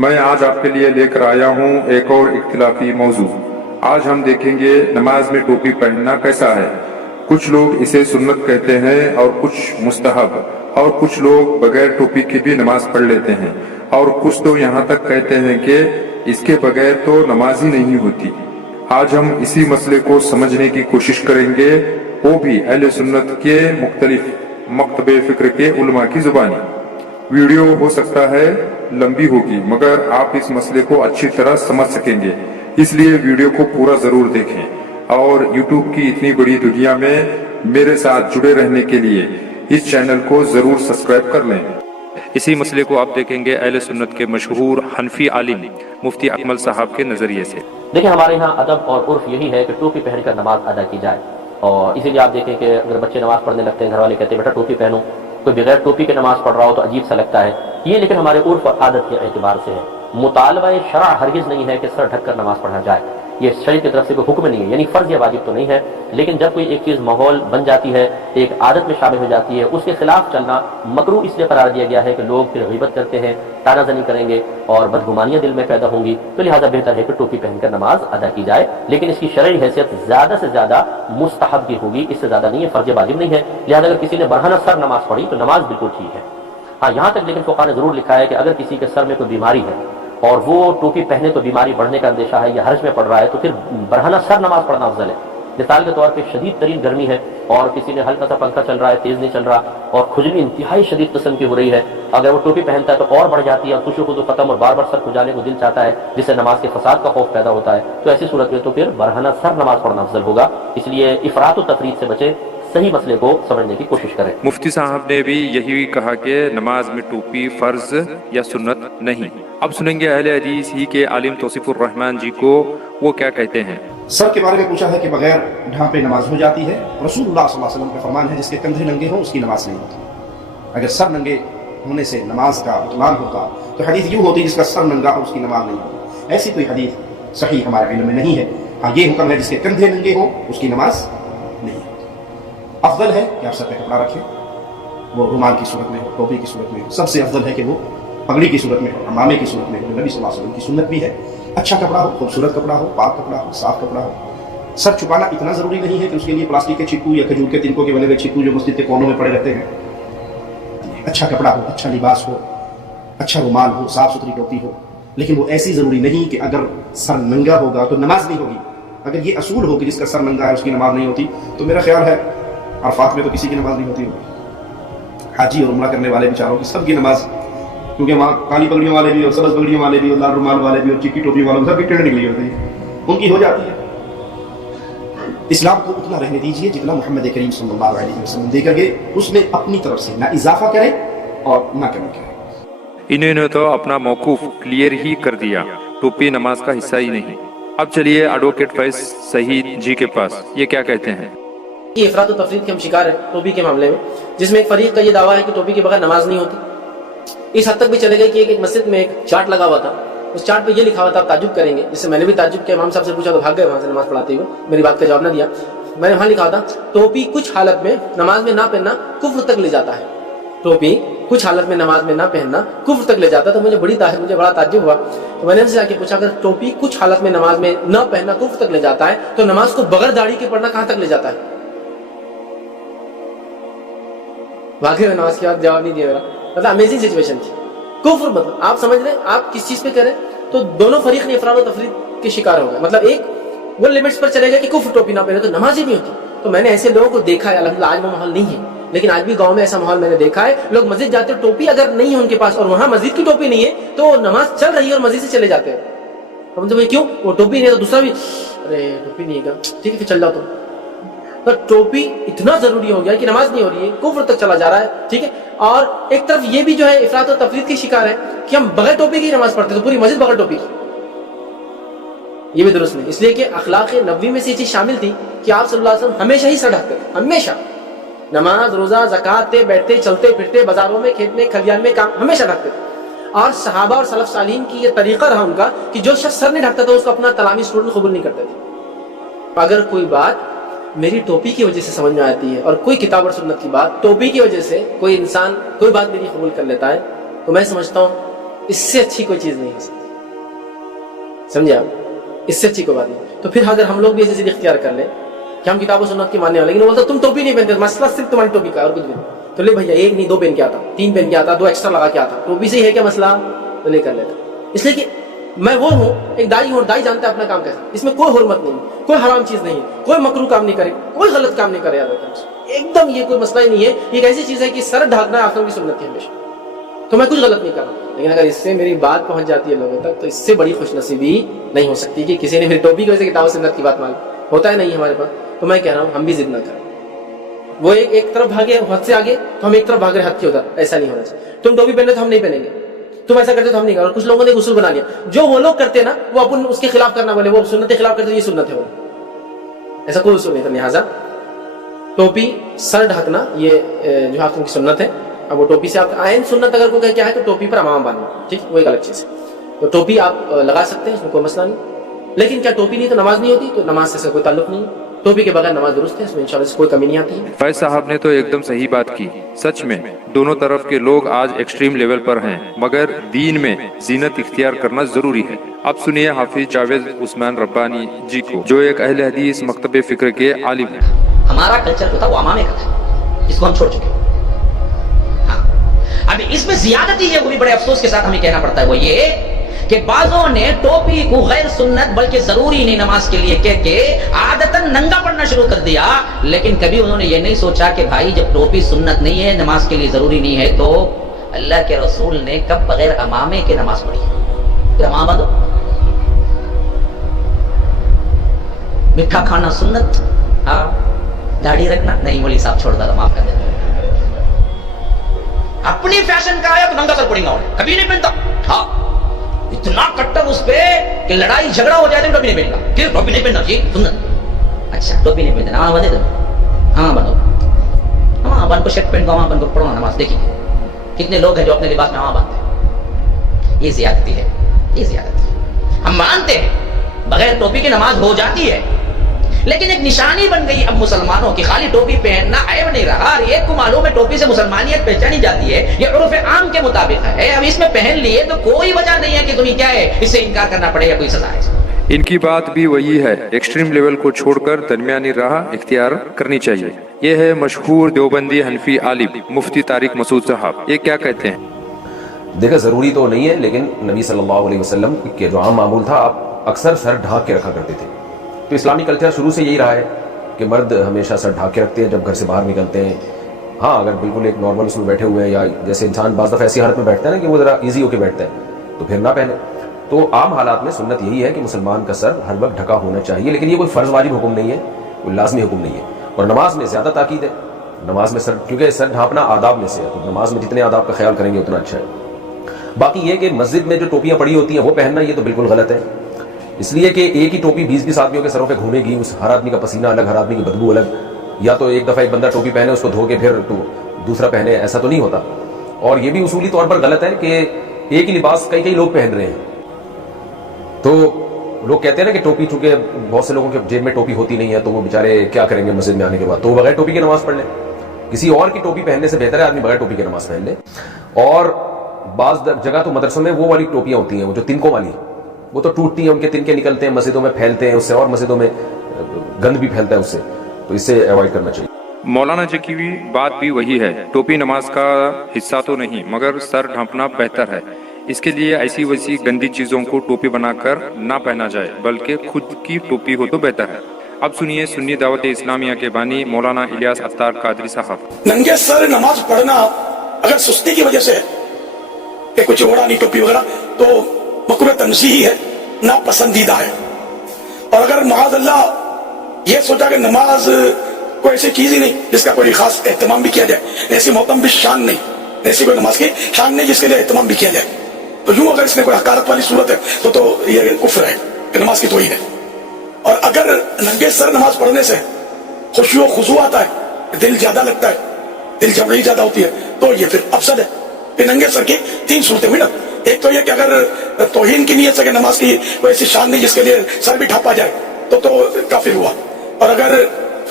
मैं आज आपके लिए लेकर आया हूँ एक और इख्तिलाफी मौजू। आज हम देखेंगे नमाज में टोपी पहनना कैसा है। कुछ लोग इसे सुन्नत कहते हैं और कुछ मुस्तहब, और कुछ लोग बगैर टोपी के भी नमाज पढ़ लेते हैं, और कुछ तो यहाँ तक कहते हैं कि इसके बगैर तो नमाज ही नहीं होती। आज हम इसी मसले को समझने की कोशिश करेंगे, वो भी अहले सुन्नत के मुख्तलिफ मकतबे फिक्र के उलमा की जुबानी। वीडियो हो सकता है लंबी होगी, मगर आप इस मसले को अच्छी तरह समझ सकेंगे, इसलिए वीडियो को पूरा जरूर देखें। और YouTube की इतनी बड़ी दुनिया में मेरे साथ जुड़े रहने के लिए इस चैनल को जरूर सब्सक्राइब कर लें। इसी मसले को आप देखेंगे अहले सुन्नत के मशहूर हनफी आलिम मुफ्ती अकमल साहब के नजरिए से। देखिए, हमारे यहाँ अदब और उर्फ यही है कि टोपी पहनकर नमाज अदा की जाए, और इसीलिए आप देखें कि अगर बच्चे नमाज पढ़ने लगते हैं, घर वाले कहते हैं बेटा टोपी पहनो, कोई बगैर टोपी के नमाज पढ़ रहा हो तो अजीब सा लगता है ये, लेकिन हमारे उर्फ और आदत के एतबार से है। मुतालबा शरअ हरगिज नहीं है कि सर ढककर नमाज पढ़ा जाए, ये शरीयत की तरफ से कोई हुक्म नहीं है, यानी फर्ज या वाजिब तो नहीं है, लेकिन जब कोई एक चीज़ माहौल बन जाती है, एक आदत में शामिल हो जाती है, उसके खिलाफ चलना मकरूह इसलिए करार दिया गया है कि लोग फिर गीबत करते हैं, तानाजनी करेंगे और बदगुमानियां दिल में पैदा होंगी, तो लिहाजा बेहतर है कि टोपी पहनकर नमाज अदा की जाए, लेकिन इसकी शरई हैसियत ज्यादा से ज्यादा मुस्तहब की होगी, इससे ज्यादा नहीं है, फर्ज वाजिब नहीं है। लिहाजा अगर किसी ने बरहना सर नमाज पढ़ी तो नमाज बिल्कुल ठीक है। हाँ, यहाँ तक लेकिन फुक़हा ने जरूर लिखा है कि अगर किसी के सर में कोई बीमारी है और वो टोपी पहने तो बीमारी बढ़ने का अंदेशा है या हर्ज में पड़ रहा है, तो फिर बरहना सर नमाज पढ़ना अफजल है। मिसाल के तौर पे शदीद तरीन गर्मी है और किसी ने हल्का सा पंखा चल रहा है, तेज नहीं चल रहा, और खुजली इंतहाई शदीद किस्म की हो रही है, अगर वो टोपी पहनता है तो और बढ़ जाती है, खुशू खुद खत्म और बार बार सर खुजाने को दिल चाहता है, जिससे नमाज के फसाद का खौफ पैदा होता है, तो ऐसी सूरत में तो फिर बरहना सर नमाज पढ़ना अफजल होगा। इसलिए इफरात और तफरीद से बचे, सही मसले को समझने की कोशिश करें। मुफ्ती साहब ने भी यही कहा कि नमाज में टोपी फर्ज या सुन्नत नहीं। अब सुनेंगे अहले हदीस ही के आलिम तौसीफुर रहमान जी को, वो क्या कहते हैं। सर के बारे में पूछा है कि बगैर ढांपे नमाज हो जाती है। रसूलुल्लाह सल्लल्लाहु अलैहि वसल्लम का फरमान है जिसके कंधे नंगे हों उसकी नमाज नहीं होती। अगर सर नंगे होने से नमाज का बुतलान होता तो हदीस यूँ होती जिसका सर नंगा हो उसकी नमाज नहीं होती। ऐसी कोई हदीस सही हमारे इल्म में नहीं है। हाँ, ये हुक्म है जिसके कंधे नंगे हों उसकी नमाज नहीं होती। अफजल है कि आप सर पे कपड़ा रखें, वो रुमाल की सूरत में हो, टोपी की सूरत में हो। सबसे अफजल है कि वो पगड़ी की सूरत में हो, अमामे की सूरत में हो, नबी सल्लल्लाहु अलैहि वसल्लम की सुन्नत भी है। अच्छा कपड़ा हो, खूबसूरत कपड़ा हो, पाक कपड़ा हो, साफ कपड़ा हो। सर छुपाना इतना जरूरी नहीं है कि उसके लिए प्लास्टिक के छिक्कू या खजूर के तिनकों के बने हुए छिक्कू जो मस्जिद के कोनों में पड़े रहते हैं। अच्छा कपड़ा हो, अच्छा लिबास हो, अच्छा रुमाल हो, साफ सुथरी टोपी हो, लेकिन वो ऐसी जरूरी नहीं कि अगर सर नंगा होगा तो नमाज नहीं होगी। अगर ये असूल हो कि जिसका सर नंगा है उसकी नमाज नहीं होती, तो मेरा ख्याल है अरफात में तो किसी की नमाज नहीं होती होगी। हाजी और उम्रा करने वाले बेचारों की सबकी नमाज, क्योंकि वहाँ काली पगड़ियों वाले भी और सबज पगड़ियों वाले भी और लाल रुमाल वाले भी और चिक्की टोपी वालों सबकी टेंड निकली होती है, उनकी हो जाती है। इस्लाम को उतना रहने दीजिए जितना मोहम्मद करीम सल्लल्लाहु अलैहि वसल्लम देकर गए, उसमें अपनी तरफ से ना इजाफा करें और ना कमी करें। इन्होंने तो अपना मौकूफ क्लियर ही कर दिया, टोपी नमाज का हिस्सा ही नहीं। अब चलिए एडवोकेट फैज सहीद जी के पास, ये क्या कहते हैं। ये इफरात और तफरीद के हम शिकार हैं टोपी के मामले में, जिसमें एक फरीक का ये दावा है कि टोपी के बगैर नमाज नहीं होती। इस हद तक भी चले गए कि एक मस्जिद में एक चार्ट लगा हुआ था, उस चार्ट पे ये लिखा हुआ था आप ताज्जुब करेंगे, जिससे मैंने भी ताज्जुब किया। इमाम साहब से पूछा तो भाग गए वहां से नमाज पढ़ाते हुए, मेरी बात का जवाब ना दिया। मैंने वहां लिखा था टोपी कुछ हालत में नमाज में ना पहनना कुफ्र तक ले जाता है। टोपी कुछ हालत में नमाज में ना पहनना कुफ्र तक ले जाता है। तो मुझे बड़ा ताज्जुब हुआ, तो मैंने उनसे आके पूछा अगर टोपी कुछ हालत में नमाज में न पहनना कुफ्र तक ले जाता है तो नमाज को बगैर दाढ़ी के पढ़ना कहां तक ले जाता है। वाकई में नमाज के बाद जवाब नहीं दिया मेरा। मतलब अमेजिंग सिचुएशन थी। कुफ्र मतलब आप समझ रहे हैं, आप किस चीज पे करें तो दोनों फरीक ने इफराद और तफरीद के शिकार हो गए। मतलब एक वो लिमिट्स पर चले गए कि कुफ्र टोपी ना पहने तो नमाज ही नहीं होती। तो मैंने ऐसे लोगों को देखा है, अल्हम्दुलिल्लाह आज वो माहौल नहीं है, लेकिन आज भी गांव में ऐसा माहौल मैंने देखा है। लोग मस्जिद जाते हैं, टोपी अगर नहीं है उनके पास और वहां मस्जिद की टोपी नहीं है तो नमाज चल रही है और मस्जिद से चले जाते हैं। तो मुझे क्यों, वो टोपी नहीं है तो दूसरा भी अरे टोपी नहीं है, ठीक है फिर चल जाओ तुम। तो टोपी इतना जरूरी हो गया कि नमाज नहीं हो रही है, कुफ्र तक चला जा रहा है, ठीक है। और एक तरफ ये भी जो है इफरात और तफरीद के शिकार है कि हम बगैर टोपी की नमाज पढ़ते तो पूरी मस्जिद बगैर टोपी की, ये भी दुरुस्त नहीं। इसलिए कि अखलाक नबवी में से ये चीज शामिल थी कि आप सल्लल्लाहु अलैहि वसल्लम हमेशा ही सर ढकते थे, हमेशा। नमाज रोजा ज़कात बैठते चलते फिरते बाजारों में खेत में खलियान में काम हमेशा ढकते थे। और सहाबा और सलफ सालीन की ये तरीका रहा उनका कि जो शख्स सर नहीं ढकता था उसको अपना तलामी स्टूडेंट कबूल नहीं करते थे। अगर कोई बात मेरी टोपी की वजह से समझ में आती है और कोई किताब और सुन्नत की बात टोपी की वजह से कोई इंसान कोई बात मेरी कबूल कर लेता है, तो मैं समझता हूँ इससे अच्छी कोई चीज़ नहीं हो सकती, समझे आप, इससे अच्छी कोई बात नहीं। तो फिर अगर हम लोग भी ऐसी चीज़ इख्तियार कर लें कि हम किताब और सुन्नत की मानने वाले, लेकिन वो बोलता तुम टोपी नहीं पहनते, मसला सिर्फ तुम्हारी टोपी का और कुछ भी नहीं। तो ले भैया एक नहीं 2 पहन के आता, 3 पहन के आता, 2 एक्स्ट्रा लगा के आता, टोपी से ही है क्या मसला, तो ले कर लेता। इसलिए कि मैं वो हूँ, एक दाई हूँ, दाई जानता है अपना काम कैसा, इसमें कोई हुर्मत नहीं, कोई हराम चीज़ नहीं है, कोई मकरू काम नहीं करे, कोई गलत काम नहीं करे, याद रखें एकदम, ये कोई मसला ही नहीं है। ये एक ऐसी चीज़ है कि सर ढाकना आखिरों की सुन्नत है हमेशा, तो मैं कुछ गलत नहीं कर रहा। लेकिन अगर इससे मेरी बात पहुंच जाती है लोगों तक, तो इससे बड़ी खुशनसीबी नहीं हो सकती कि किसी ने मेरी टोपी की वजह से किताब सुन्नत की बात मान, होता है नहीं हमारे पास। तो मैं कह रहा हूँ हम भी जिद ना करें, वो एक तरफ भागे हद से आगे, तो हम एक तरफ भाग रहे हद के उधर, ऐसा नहीं होना चाहिए। तुम टोपी पहने तो हम नहीं पहनेंगे, तुम ऐसा करते तो हम नहीं करेंगे। कुछ लोगों ने उसूल बना लिया, जो वो लोग करते हैं ना वो अपन उसके खिलाफ करना बोले, वो सुन्नत के खिलाफ करते ये सुन्नत है, वो ऐसा कोई उसूल नहीं था। लिहाजा टोपी सर ढकना ये जो है आपकी सुन्नत है। अब वो टोपी से आप आयन सुन्नत अगर कोई क्या है तो टोपी पर अमामा बांधना, ठीक, वो एक अलग चीज़ है। तो टोपी आप लगा सकते हैं, इसमें कोई मसला नहीं। लेकिन क्या टोपी नहीं तो नमाज नहीं होती? तो नमाज से कोई ताल्लुक नहीं है, टोपी के बगैर नमाज दुरुस्त है, इसमें इंशाल्लाह से कोई कमी नहीं आती है। फैज साहब ने तो एकदम सही बात की। सच में दोनों तरफ के लोग आज एक्सट्रीम लेवल पर हैं, मगर दीन में जीनत इख्तियार करना जरूरी है। अब सुनिए हाफिज जावेद उस्मान रब्बानी जी को, जो एक अहले हदीस मकतब फिक्र के आलिम हैं। हमारा कल्चर जो था वो अमामे का था, इसको हम छोड़ चुके हैं। हाँ, अभी इसमें ज्यादती है, वो भी बड़े अफसोस के साथ हमें कहना पड़ता है, वो ये कि बाजों ने टोपी को गैर सुन्नत बल्कि जरूरी नहीं नमाज के लिए कह के आदतन नंगा पढ़ना शुरू कर दिया। लेकिन कभी उन्होंने ये नहीं सोचा कि भाई जब टोपी सुन्नत नहीं है, नमाज के लिए जरूरी नहीं है, तो अल्लाह के रसूल ने कब बगैर अमामे के नमाज पढ़ी? फिर अमामा दो। मिठा खाना सुन्नत, हाँ, दाढ़ी रखना नहीं, बोली साहब छोड़ दो, माफ कर दे। अपनी फैशन का आया तो नंगा सर पड़ेगा, कभी नहीं पहनता। हाँ, इतना कट्टर उस पे कि लड़ाई झगड़ा हो जाए तो टोपी नहीं पहनना, फिर टोपी नहीं पहनना चाहिए सुन्नत। अच्छा, टोपी नहीं पहनना, हाँ बने तुम, हाँ बनो, हाँ बन को शर्ट पहन को, हाँ बन को पढ़ो नमाज। देखिए कितने लोग हैं जो अपने लिबास में हाँ बांधते हैं, ये ज्यादती है, ये ज्यादती है। हम मानते हैं बगैर टोपी की नमाज हो जाती है, लेकिन एक निशानी बन गई अब मुसलमानों की, खाली टोपी पहनना ऐब नहीं रहा। एक को मालूम है टोपी से मुसलमानियत पहचानी जाती है, ये उर्फ आम के मुताबिक है। अब इसमें पहन लिए तो कोई वजह नहीं है कि तुम्हें क्या है इससे इनकार करना पड़ेगा, कोई सजा है। इनकी बात भी वही है, एक्सट्रीम लेवल को छोड़कर दरमियानी राह इख्तियार करनी चाहिए। ये है मशहूर देवबंदी हनफी आलिम मुफ्ती तारिक मसूद साहब, ये क्या कहते हैं? देखा जरूरी तो नहीं है, लेकिन नबी सल्लल्लाहु अलैहि वसल्लम के जो आम मामूल था, आप अक्सर सर ढाक के रखा करते थे। तो इस्लामी कल्चर शुरू से यही रहा है कि मर्द हमेशा सर ढाक के रखते हैं जब घर से बाहर निकलते हैं। हाँ, अगर बिल्कुल एक नॉर्मल उसमें बैठे हुए हैं, या जैसे इंसान बाज़ दफ़ा ऐसी हालत में बैठता है ना कि वो ज़रा ईजी होकर बैठता है, तो फिर ना पहने। तो आम हालात में सुन्नत यही है कि मुसलमान का सर हर वक्त ढका होना चाहिए, लेकिन ये कोई फ़र्ज़ वाजिब हुक्म नहीं है, कोई लाजमी हुक्म नहीं है। और नमाज में ज़्यादा ताकीद है, नमाज में सर, क्योंकि सर ढांपना आदाब में से है, तो नमाज में जितने आदाब का ख्याल करेंगे उतना अच्छा है। बाकी ये कि मस्जिद में जो टोपियाँ पड़ी होती हैं वो पहनना, ये तो बिल्कुल गलत है, इसलिए कि एक ही टोपी 20-20 आदमियों के सरों पे घूमेगी, उस हर आदमी का पसीना अलग, हर आदमी की बदबू अलग। या तो एक दफ़ा एक बंदा टोपी पहने, उसको धो के फिर तो दूसरा पहने, ऐसा तो नहीं होता। और ये भी उसूली तौर पर गलत है कि एक ही लिबास कई लोग पहन रहे हैं। तो लोग कहते हैं ना कि टोपी, चूंकि बहुत से लोगों के जेब में टोपी होती नहीं है, तो वो बेचारे क्या करेंगे मस्जिद में आने के बाद, तो बगैर टोपी की नमाज पढ़ लें। किसी और की टोपी पहनने से बेहतर है आदमी बगैर टोपी की नमाज पहन ले। और बाज़ जगह तो मदरसों में वो वाली टोपियाँ होती हैं, वो जो तिनकों वाली, वो तो टूटती हैं, उनके तिनके निकलते हैं, मस्जिदों में फैलते हैं, उससे और मस्जिदों में गंद भी फैलता है उससे, तो इससे अवॉइड करना चाहिए। मौलाना जी की भी बात भी वही है, टोपी नमाज का हिस्सा तो नहीं, मगर सर ढांपना बेहतर है। इसके लिए ऐसी वैसी गंदी चीजों को टोपी बनाकर ना पहना जाए, बल्कि खुद की टोपी हो तो बेहतर है। अब सुनिए सुन्नी दावत इस्लामिया के बानी मौलाना इलियास अत्तार कादरी साहब। नंगे सर नमाज पढ़ना अगर सुस्ती की वजह से है कि कुछ ओढ़ा नहीं टोपी वगैरह, तो मकरूह तंज़ीही है, नापसंदीदा है। और अगर माअज़ल्लाह ये सोचा कि नमाज कोई ऐसी चीज ही नहीं जिसका कोई खास एहतमाम भी किया जाए, ऐसी मोहतम भी शान नहीं, ऐसी कोई नमाज की शान नहीं जिसके लिए एहतमाम भी किया जाए, तो यूं अगर इसमें कोई हकारत वाली सूरत है तो ये कुफ्र है कि नमाज की तौहीन है। और अगर नंगे सर नमाज पढ़ने से खुशी व खुशू आता है, दिल ज्यादा लगता है, दिल जबड़ी ज्यादा होती है, तो ये फिर अफसद है। फिर नंगे सर की 3 सूरतें हुई ना, एक तो ये कि अगर तौहीन की नीयत से कि नमाज की कोई ऐसी शान नहीं जिसके लिए सर भी ढांपा जाए, तो काफिर हुआ। और अगर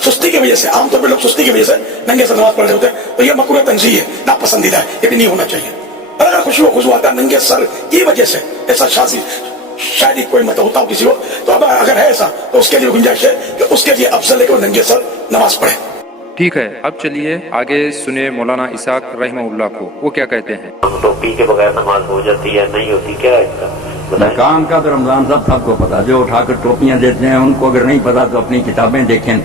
सुस्ती की वजह से, आमतौर पर लोग सुस्ती की वजह से नंगे सर नमाज पढ़ रहे होते हैं, तो ये मकरूह तंज़ीही है, नापसंदीदा है, ये भी नहीं होना चाहिए। और अगर खुशी खुशबू आता है नंगे सर की वजह से, ऐसा शायद ही कोई मत होता हो किसी को, तो अब अगर है ऐसा तो उसके लिए गुंजाइश है कि उसके लिए अफजल है कि वो नंगे सर नमाज पढ़े। ठीक है, अब चलिए आगे सुने मौलाना इसाक रहमहुल्लाह को, वो क्या कहते हैं। टोपी के बगैर नमाज हो जाती है नहीं होती, क्या है इसका? काम का तो रमजान साहब सबको पता, जो उठाकर टोपियां देते हैं उनको अगर नहीं पता तो अपनी किताबें देखें।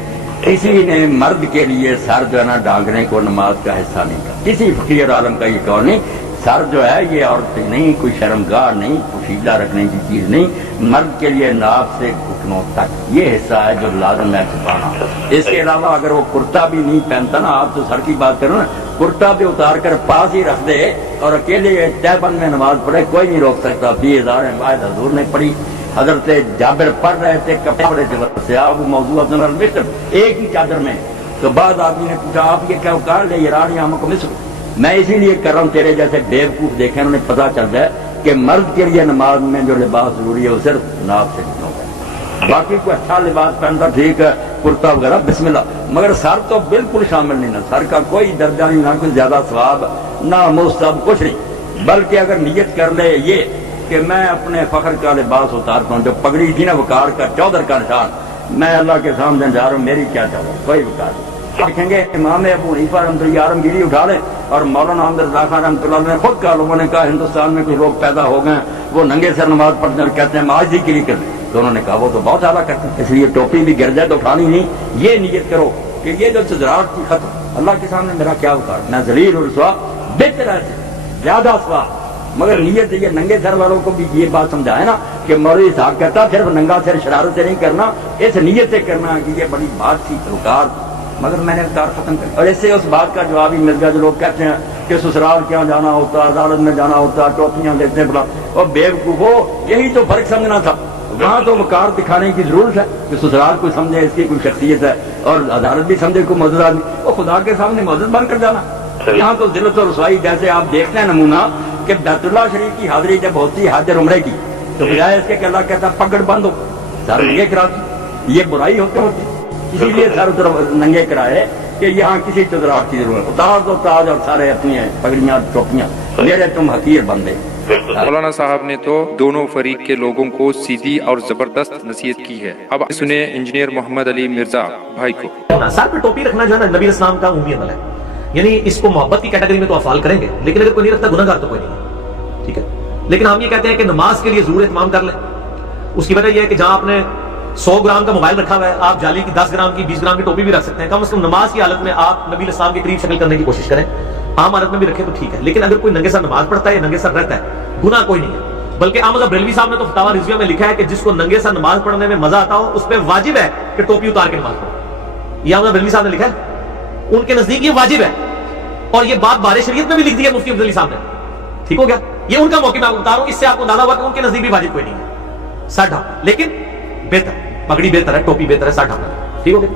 किसी ने मर्द के लिए सर जो है ना ढांकने को नमाज का हिस्सा नहीं था, किसी फकीर आलम का ये कौल नहीं। सर जो है ये औरत नहीं, कोई शर्मगार नहीं, पोशीदा रखने की चीज नहीं, मर्द के लिए नाक से घुटनों तक ये हिस्सा है जो लाजम है छुपाना। इसके अलावा अगर वो कुर्ता भी नहीं पहनता ना, आप तो सर की बात करो ना, कुर्ता भी उतार कर पास ही रख दे और अकेले तहबंद में नमाज पढ़े, कोई नहीं रोक सकता। 20,000 हजूर ने पढ़ी, हजरत जाबिर पढ़ रहे थे कपड़े जबरदस्त से, आप मौजूद मिस्र एक ही चादर में। तो बाद आदमी ने पूछा आप ये क्या उतार ले रानी हमको मिस्र। मैं इसीलिए कर रहा हूँ, तेरे जैसे बेवकूफ देखे उन्हें पता चलता है कि मर्द के लिए नमाज में जो लिबास जरूरी है वो सिर्फ नाप से घुटनों का, बाकी कोई अच्छा लिबास पहनता ठीक है, कुर्ता वगैरह बिस्मिल्लाह, मगर सर तो बिल्कुल शामिल नहीं, ना सर का कोई दर्जा नहीं, ना कोई ज्यादा सवाब ना मुस्तहब कुछ नहीं। बल्कि अगर नियत कर ले ये कि मैं अपने फख्र का लिबास उतारता हूँ, जो पगड़ी थी ना वकार का चौधर का निशान, मैं अल्लाह के सामने जा रहा हूँ, मेरी क्या चादर, कोई वकार नहीं। देखेंगे इमाम अबू हनीफा रहमतुल्लाह आलमगीरी उठा लें और मौलाना अहमद रज़ा खान रहमतुल्लाह ने खुद कहा, लोगों ने कहा हिंदुस्तान में कुछ लोग पैदा हो गए वो नंगे सर नमाज पढ़ते हैं, कहते हैं माजी के लिए करते, तो उन्होंने कहा वो तो बहुत आला करते हैं, इसलिए टोपी भी गिर जाए तो उठानी नहीं। ये नियत करो कि ये जो चुजराहट की खत्म, अल्लाह के सामने मेरा क्या उतार, मैं जलील और रुसवा बेहतर है ज्यादा सवा, मगर नियत ये नंगे सर वालों को भी ये बात समझाए ना कि मौलवी साहब कहता सिर्फ नंगा सर शरारत से नहीं करना, इस नियत से करना कि ये बड़ी बात थी उतार, मगर मैंने उतार खत्म कर। और इससे उस बात का जवाब ही मिल गया जो लोग कहते हैं कि ससुराल क्या जाना होता, अदालत में जाना होता, टोपियां देते बड़ा, और बेवकूफो यही तो फर्क समझना था। वहाँ तो वकार दिखाने की जरूरत है कि ससुराल को समझे इसकी कोई शख्सियत है और अदालत भी समझे कोई मौजूद आदमी, और खुदा के सामने मौजूद बन कर जाना। यहाँ तो जिल्लत और रसवाई, जैसे आप देखते हैं नमूना कि बैतुल्लाह शरीफ की हाजिरी जब होती है हज और उम्रे की, तो बजाय इसके कि अल्लाह कहता पगड़ बंद हो सर नंगे करा, ये बुराई होते होती, इसीलिए सर उधर नंगे कराए कि यहाँ किसी चुजराहट की जरूरत, उतार दो ताज और सारे अपनी पगड़ियां टोपियां, मेरे तुम हकीर बंदे। मौलाना साहब ने तो दोनों फरीक के लोगों को सीधी और जबरदस्त नसीहत की है। अब सुने इंजीनियर मोहम्मद अली मिर्जा भाई को। सर पे टोपी रखना जो है ना नबी इस्लाम का उम्मी अमल है, यानी इसको मोहब्बत की कैटेगरी में तो अफाल करेंगे, लेकिन अगर कोई नहीं रखता गुनहगार तो कोई नहीं, ठीक है। लेकिन हम ये कहते हैं कि नमाज के लिए जरूर एहतमाम कर लें। उसकी वजह यह है कि जहां आपने 100 ग्राम का मोबाइल रखा हुआ है, आप जाली की 10 ग्राम की 20 ग्राम की टोपी भी रख सकते हैं। कम से कम नमाज की हालत में आप नबी इस्लाम के करीब शक्ल करने की कोशिश करें, आम हालत में भी रखें तो ठीक है। लेकिन अगर कोई नंगे सर नमाज पढ़ता है या नंगे सर रहता है, गुनाह कोई नहीं है। बल्कि अहमद बरेलवी साहब ने तो फतावा रिजविया में लिखा है कि जिसको नंगे सर नमाज पढ़ने में मजा आता हो उस पर वाजिब है कि टोपी उतार के नमाज पढ़ो। यह अहमद बरेलवी साहब ने लिखा है, उनके नजदीक ये वाजिब है, और ये बात बारे शरीयत में भी लिख दी है मुफ्ती अब्दुल साहब ने। ठीक हो गया, ये उनका मौके में आपको बता रहा हूं, इससे आपको अंदाजा हुआ कि उनके नजदीक भी वाजिब कोई नहीं है। सर ढाक, लेकिन बेहतर पगड़ी बेहतर है, टोपी बेहतर है, सर ढाकना। ठीक हो गया।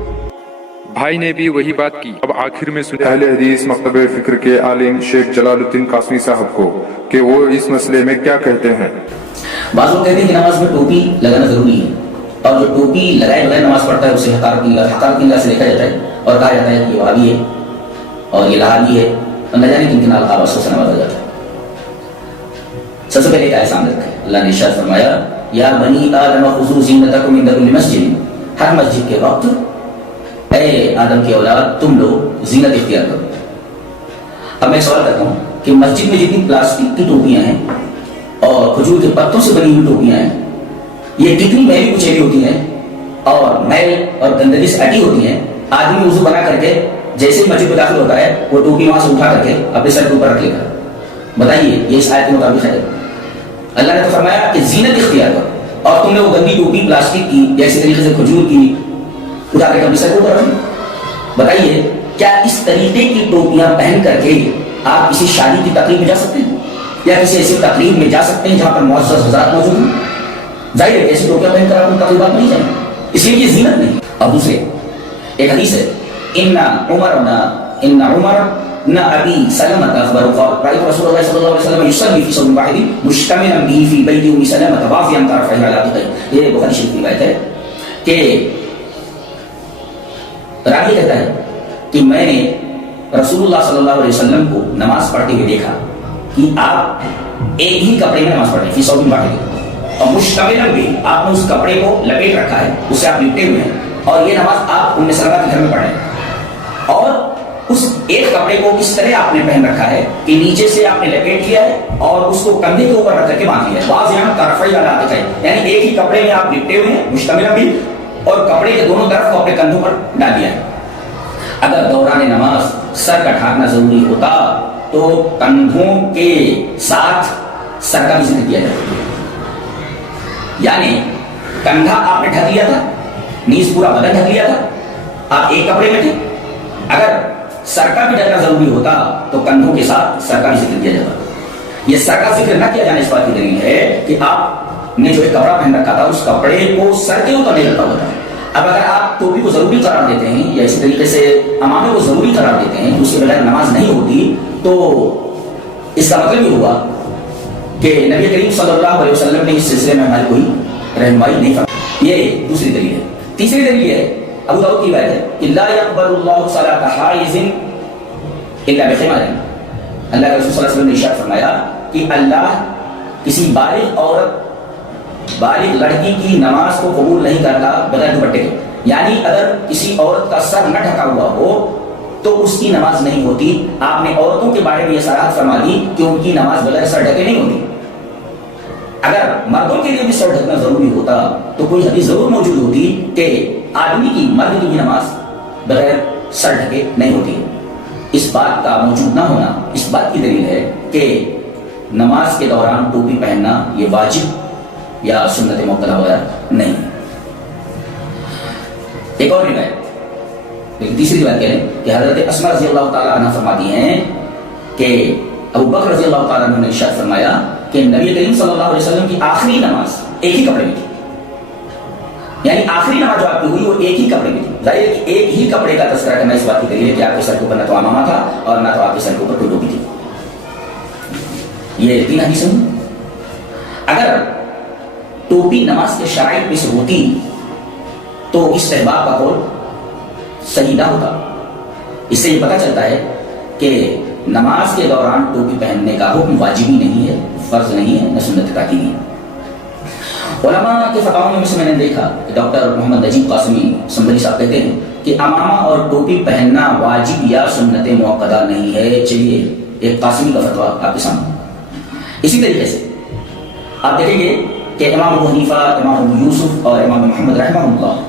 भाई ने भी वही बात की। अब आखिर में सुने अहले हदीस मकतब फिक्र के आलिम शेख जलालुद्दीन कासमी साहब को कि वो इस मसले में क्या कहते हैं। बाज़ लोग कहते हैं कि नमाज में टोपी लगाना जरूरी है, और जो टोपी लगाए बगैर नमाज पढ़ता है उसे हकार की निगाह से देखा जाता है और कहा जाता है कि ये वहाबी है और ये लहाबी है, और न जाने किन किन अल्काब से नवाजा जाता है। सबसे पहले आयत सामने रखें, अल्लाह ने इरशाद फरमाया या बनी आदम खुज़ू ज़ीनतकुम इंदा कुल्लि मस्जिद, हर मस्जिद के वक्त ऐ आदम की औलाद तुम लोग जीनत इख्तियार करो। अब मैं सवाल करता हूँ कि मस्जिद में जितनी प्लास्टिक की टोपियां हैं और खजूर के पत्तों से बनी हुई टोपियां हैं, ये कितनी मैली कुचैली होती हैं और मैल और गंदगी से अटी होती हैं। आदमी वुज़ू बना करके जैसे ही मस्जिद में दाखिल होता है वो टोपी वहां से उठा करके अपने सर के ऊपर रख लेगा। बताइए ये इस आयत के मुताबिक है? अल्लाह ने तो फरमाया कि जीनत इख्तियार करो, और तुमने वो गंदी टोपी प्लास्टिक की या इसी तरीके से खजूर की उठा करके अपने सर के ऊपर रख। बताइए क्या इस तरीके की टोपियां पहन करके आप किसी शादी की तकरीब में जा सकते हैं या किसी ऐसी तकरीब में जा सकते हैं जहां पर मुअज़्ज़ज़ हज़रात मौजूद हैं? जाहिर है ऐसी टोपियां पहनकर आप उन तकरीबात में नहीं जाएंगे, इसलिए ये जीनत नहीं। और दूसरे एक हदीस है, इन्ना उमर न अबी सलमा अखबर क़ाल रसूलुल्लाह सल्लल्लाहु अलैहि वसल्लम युसल्ली फी सौबिन वाहिद मुश्तमिलन बिही फी बैति उम्मी सलमा वाफ़ियन तरफ़ैहि अला अतिक़ैहि। ये बुखारी शरीफ की बात है कि रावी कहता है कि मैंने रसूलुल्लाह सल्लल्लाहु अलैहि वसल्लम को नमाज पढ़ते हुए देखा کہ آپ ایک ہی کپڑے میں نماز پڑھ رہے ہیں، فی ثوب واحد، اور مشتملا بھی آپ نے اس کپڑے کو لپیٹ رکھا ہے، اس سے آپ لپٹے ہوئے ہیں، اور یہ نماز آپ ام سلمہ کے گھر میں پڑھ رہے ہیں، اور اس ایک کپڑے کو کس طرح آپ نے پہن رکھا ہے کہ نیچے سے آپ نے لپیٹ لیا ہے اور اس کو کندھے کے اوپر رکھ کر کے باندھ لیا ہے، واضح طرفی والا آتے ہیں، یعنی ایک ہی کپڑے میں آپ لپٹے ہوئے ہیں مشتملا بھی، اور کپڑے کے دونوں طرف کو اپنے کندھوں پر ڈال دیا ہے۔ اگر دوران نماز سر کا ڈھانپنا ضروری ہوتا تو کندھوں کے ساتھ سر کا بھی ذکر کیا جاتا، یعنی کندھا آپ نے ڈھک لیا تھا، نیز پورا بدن ڈھک لیا تھا، آپ ایک کپڑے میں تھے، اگر سر کا بھی ڈھکنا ضروری ہوتا تو کندھوں کے ساتھ سر کا بھی ذکر کیا جاتا۔ یہ سر کا ذکر نہ کیا جانے اس بات کی دلیل ہے کہ آپ نے جو ایک کپڑا پہن رکھا تھا اس کپڑے کو سر کے اوپر نہیں رکھا ہوا تھا۔ اب اگر آپ ٹوپی کو ضروری قرار دیتے ہیں یا اسی طریقے سے امامے کو ضروری قرار دیتے ہیں، اس کے بغیر نماز نہیں ہوتی، تو اس کا مطلب یہ ہوا کہ نبی کریم صلی اللہ علیہ وسلم نے اس سلسلے میں ہماری کوئی رہنمائی نہیں فرمائی۔ یہ دوسری دلیل ہے۔ تیسری دلیل یہ ہے، ابو داؤد کی روایت ہے کہ لا يقبل اللہ صلاۃ حائض الا بخمار، اللہ کے رسول صلی اللہ علیہ وسلم نے ارشاد فرمایا کہ اللہ کسی بالغ عورت، بالغ لڑکی کی نماز کو قبول نہیں کرتا بغیر دوپٹے کے، یعنی اگر کسی عورت کا سر نہ ڈھکا ہوا ہو تو اس کی نماز نہیں ہوتی۔ آپ نے عورتوں کے بارے میں یہ صراحت فرما دی کہ ان کی نماز بغیر سر ڈھکے نہیں ہوتی۔ اگر مردوں کے لیے بھی سر ڈھکنا ضروری ہوتا تو کوئی حدیث ضرور موجود ہوتی کہ آدمی کی، مرد کی بھی نماز بغیر سر ڈھکے نہیں ہوتی۔ اس بات کا موجود نہ ہونا اس بات کی دلیل ہے کہ نماز کے دوران ٹوپی پہننا یہ واجب یا سنت موقدہ وغیرہ نہیں۔ ایک اور روایت، لیکن تیسری روایت کہہ لیں کہ حضرت اسماء رضی اللہ تعالیٰ عنہ فرماتی ہیں کہ ابو بکر رضی اللہ تعالیٰ عنہ نے ارشاد فرمایا کہ نبی کریم صلی اللہ علیہ وسلم کی آخری نماز ایک ہی کپڑے میں تھی، یعنی آخری نماز جو آپ کی ہوئی وہ ایک ہی کپڑے میں تھی۔ ظاہر ہے کہ ایک ہی کپڑے کا تذکرہ کرنا اس بات کی دلیل ہے کہ آپ کے سر کے اوپر نہ تو امامہ تھا اور نہ تو آپ کے سر کے اوپر کوئی ٹوپی تھی۔ یہ تین حدیثیں ہیں۔ اگر ٹوپی نماز کے شرائط میں سے ہوتی تو استحباب کا قول صحیح نہ ہوتا۔ اس سے یہ پتہ چلتا ہے کہ نماز کے دوران ٹوپی پہننے کا حکم واجبی نہیں ہے، فرض نہیں ہے، نہ سنت تاکیدی ہے۔ علماء کے فتاووں میں سے میں نے دیکھا کہ ڈاکٹر محمد نجیب قاسمی سنبھلی صاحب کہتے ہیں کہ امامہ اور ٹوپی پہننا واجب یا سنت موقدہ نہیں ہے۔ چلیے ایک قاسمی کا فتویٰ آپ کے سامنے۔ اسی طریقے سے آپ دیکھیں گے کہ امام ابو حنیفہ، امام ابو یوسف اور امام محمد رحمہ اللہ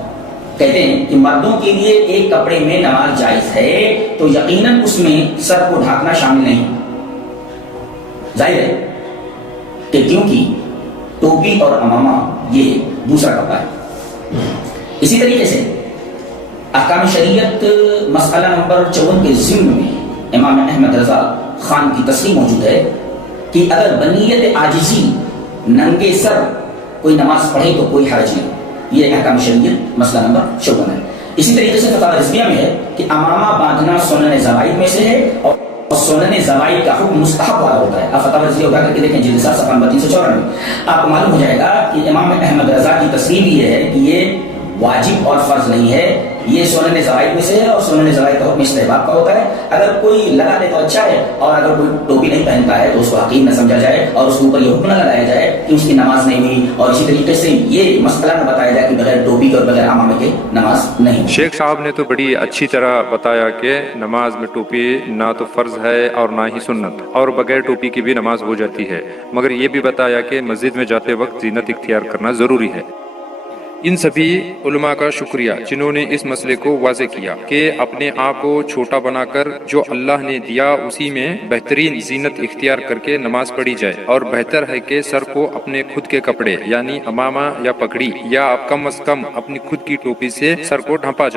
کہتے ہیں کہ مردوں کے لیے ایک کپڑے میں نماز جائز ہے تو یقیناً اس میں سر کو ڈھانکنا شامل نہیں۔ ظاہر ہے کہ کیونکہ ٹوپی اور امامہ یہ دوسرا کپڑا ہے۔ اسی طریقے سے احکام شریعت مسئلہ نمبر 54 کے ضمن میں امام احمد رضا خان کی تصریح موجود ہے کہ اگر بنیت عاجزی ننگے سر کوئی نماز پڑھے تو کوئی حرج نہیں۔ یہ احکام شریعت مسئلہ نمبر 54 ہے۔ اسی طریقے سے فتاوی رضویہ میں ہے کہ امامہ باندھنا سنن زوائد میں سے ہے اور سنن زوائد کا حکم مستحب والا ہوتا ہے۔ آپ فتاوی رضویہ اٹھا کر کے دیکھیں جلد 7 صفحہ نمبر 394 آپ کو معلوم ہو جائے گا کہ امام احمد رضا کی تصریح بھی یہ ہے کہ یہ واجب اور فرض نہیں ہے، یہ سنن زوائد میں سے ہے اور سنن زوائد کا حکم استحباب کا ہوتا ہے۔ اگر کوئی لگا دے تو اچھا ہے، اور اگر کوئی ٹوپی نہیں پہنتا ہے تو اس کو حقیر نہ سمجھا جائے اور اس کے اوپر یہ حکم نہ لگایا جائے کہ اس کی نماز نہیں ہوئی، اور اسی طریقے سے یہ مسئلہ نہ بتایا جائے کہ بغیر ٹوپی کے اور بغیر امامے کے نماز نہیں ہوئی۔ شیخ صاحب نے تو بڑی اچھی طرح بتایا کہ نماز میں ٹوپی نہ تو فرض ہے اور نہ ہی سنت، اور بغیر ٹوپی کی بھی نماز ہو جاتی ہے، مگر یہ بھی بتایا کہ مسجد میں جاتے وقت زینت اختیار کرنا ضروری ہے۔ ان سبھی علماء کا شکریہ جنہوں نے اس مسئلے کو واضح کیا کہ اپنے آپ کو چھوٹا بنا کر جو اللہ نے دیا اسی میں بہترین زینت اختیار کر کے نماز پڑھی جائے، اور بہتر ہے کہ سر کو اپنے خود کے کپڑے یعنی امامہ یا پگڑی یا کم از کم اپنی خود کی ٹوپی سے سر کو ڈھانپا جائے۔